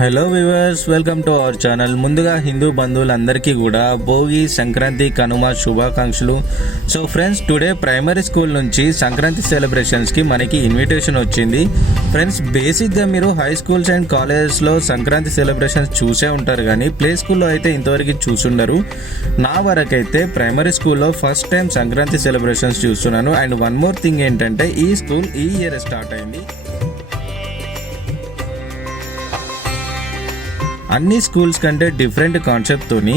Hello viewers, welcome to our channel. ముందుగా హిందూ బంధువులందరికీ కూడా భోగి, సంక్రాంతి, కనుమ శుభాకాంక్షలు. So friends, today primary school నుంచి సంక్రాంతి సెలబ్రేషన్స్కి మనకి ఇన్విటేషన్ వచ్చింది. ఫ్రెండ్స్, బేసిక్గా మీరు హై స్కూల్స్ అండ్ కాలేజెస్లో సంక్రాంతి సెలబ్రేషన్స్ చూసే ఉంటారు, కానీ ప్లే స్కూల్లో అయితే ఇంతవరకు చూసుండరు. నా వరకైతే ప్రైమరీ స్కూల్లో ఫస్ట్ టైం సంక్రాంతి సెలబ్రేషన్స్ చూస్తున్నాను. అండ్ వన్ మోర్ థింగ్ ఏంటంటే, ఈ స్కూల్ ఈ ఇయర్ స్టార్ట్ అయింది. అన్ని స్కూల్స్ కంటే డిఫరెంట్ కాన్సెప్ట్తోని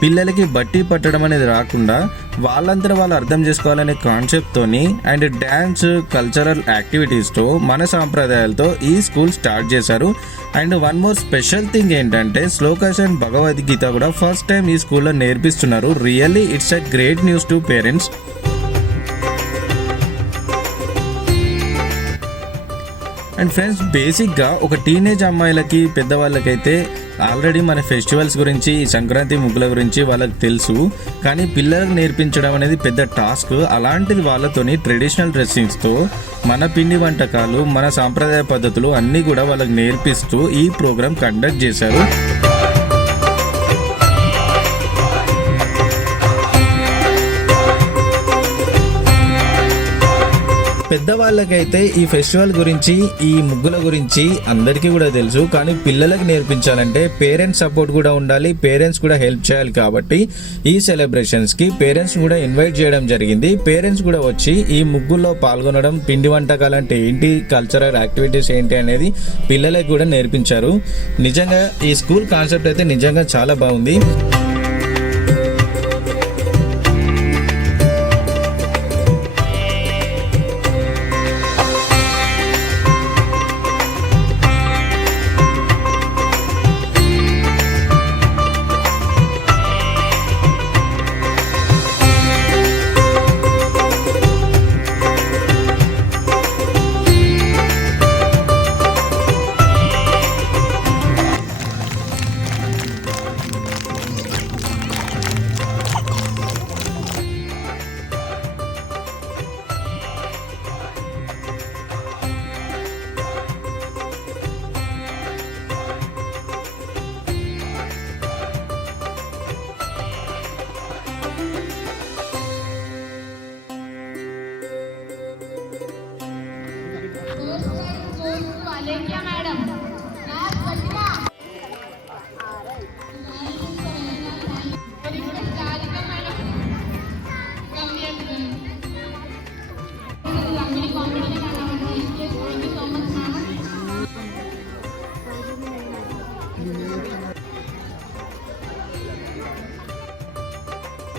పిల్లలకి బట్టి పట్టడం అనేది రాకుండా వాళ్ళంతా వాళ్ళు అర్థం చేసుకోవాలనే కాన్సెప్ట్తోని అండ్ డ్యాన్స్, కల్చరల్ యాక్టివిటీస్తో మన సాంప్రదాయాలతో ఈ స్కూల్ స్టార్ట్ చేశారు. And one more special thing ఏంటంటే, శ్లోకాస్ అండ్ భగవద్గీత కూడా ఫస్ట్ టైం ఈ స్కూల్లో నేర్పిస్తున్నారు. Really it's a great news to parents. And friends, బేసిక్గా ఒక టీనేజ్ అమ్మాయిలకి, పెద్దవాళ్ళకైతే ఆల్రెడీ మన ఫెస్టివల్స్ గురించి, సంక్రాంతి ముగ్గుల గురించి వాళ్ళకి తెలుసు, కానీ పిల్లలకు నేర్పించడం అనేది పెద్ద టాస్క్. అలాంటిది వాళ్ళతోని ట్రెడిషనల్ డ్రెస్సింగ్స్తో మన పిండి వంటకాలు, మన సాంప్రదాయ పద్ధతులు అన్నీ కూడా వాళ్ళకి నేర్పిస్తూ ఈ ప్రోగ్రామ్ కండక్ట్ చేశారు. పెద్దవాళ్ళకైతే ఈ ఫెస్టివల్ గురించి, ఈ ముగ్గుల గురించి అందరికీ కూడా తెలుసు, కానీ పిల్లలకు నేర్పించాలంటే పేరెంట్స్ సపోర్ట్ కూడా ఉండాలి, పేరెంట్స్ కూడా హెల్ప్ చేయాలి. కాబట్టి ఈ సెలబ్రేషన్స్కి పేరెంట్స్ కూడా ఇన్వైట్ చేయడం జరిగింది. పేరెంట్స్ కూడా వచ్చి ఈ ముగ్గుల్లో పాల్గొనడం, పిండి వంటకాలు అంటే ఏంటి, కల్చరల్ యాక్టివిటీస్ ఏంటి అనేది పిల్లలకు కూడా నేర్పించారు. నిజంగా ఈ స్కూల్ కాన్సెప్ట్ అయితే నిజంగా చాలా బాగుంది.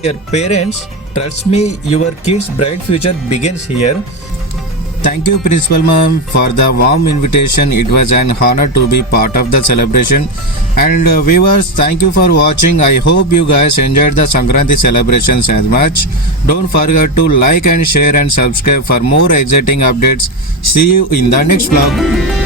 Your parents, trust me, your kids' bright future begins here. Thank you, Principal Ma'am, for the warm invitation. It was an honor to be part of the celebration. And viewers, thank you for watching. I hope you guys enjoyed the Sankranti celebrations as much. Don't forget to like and share and subscribe for more exciting updates. See you in the next vlog.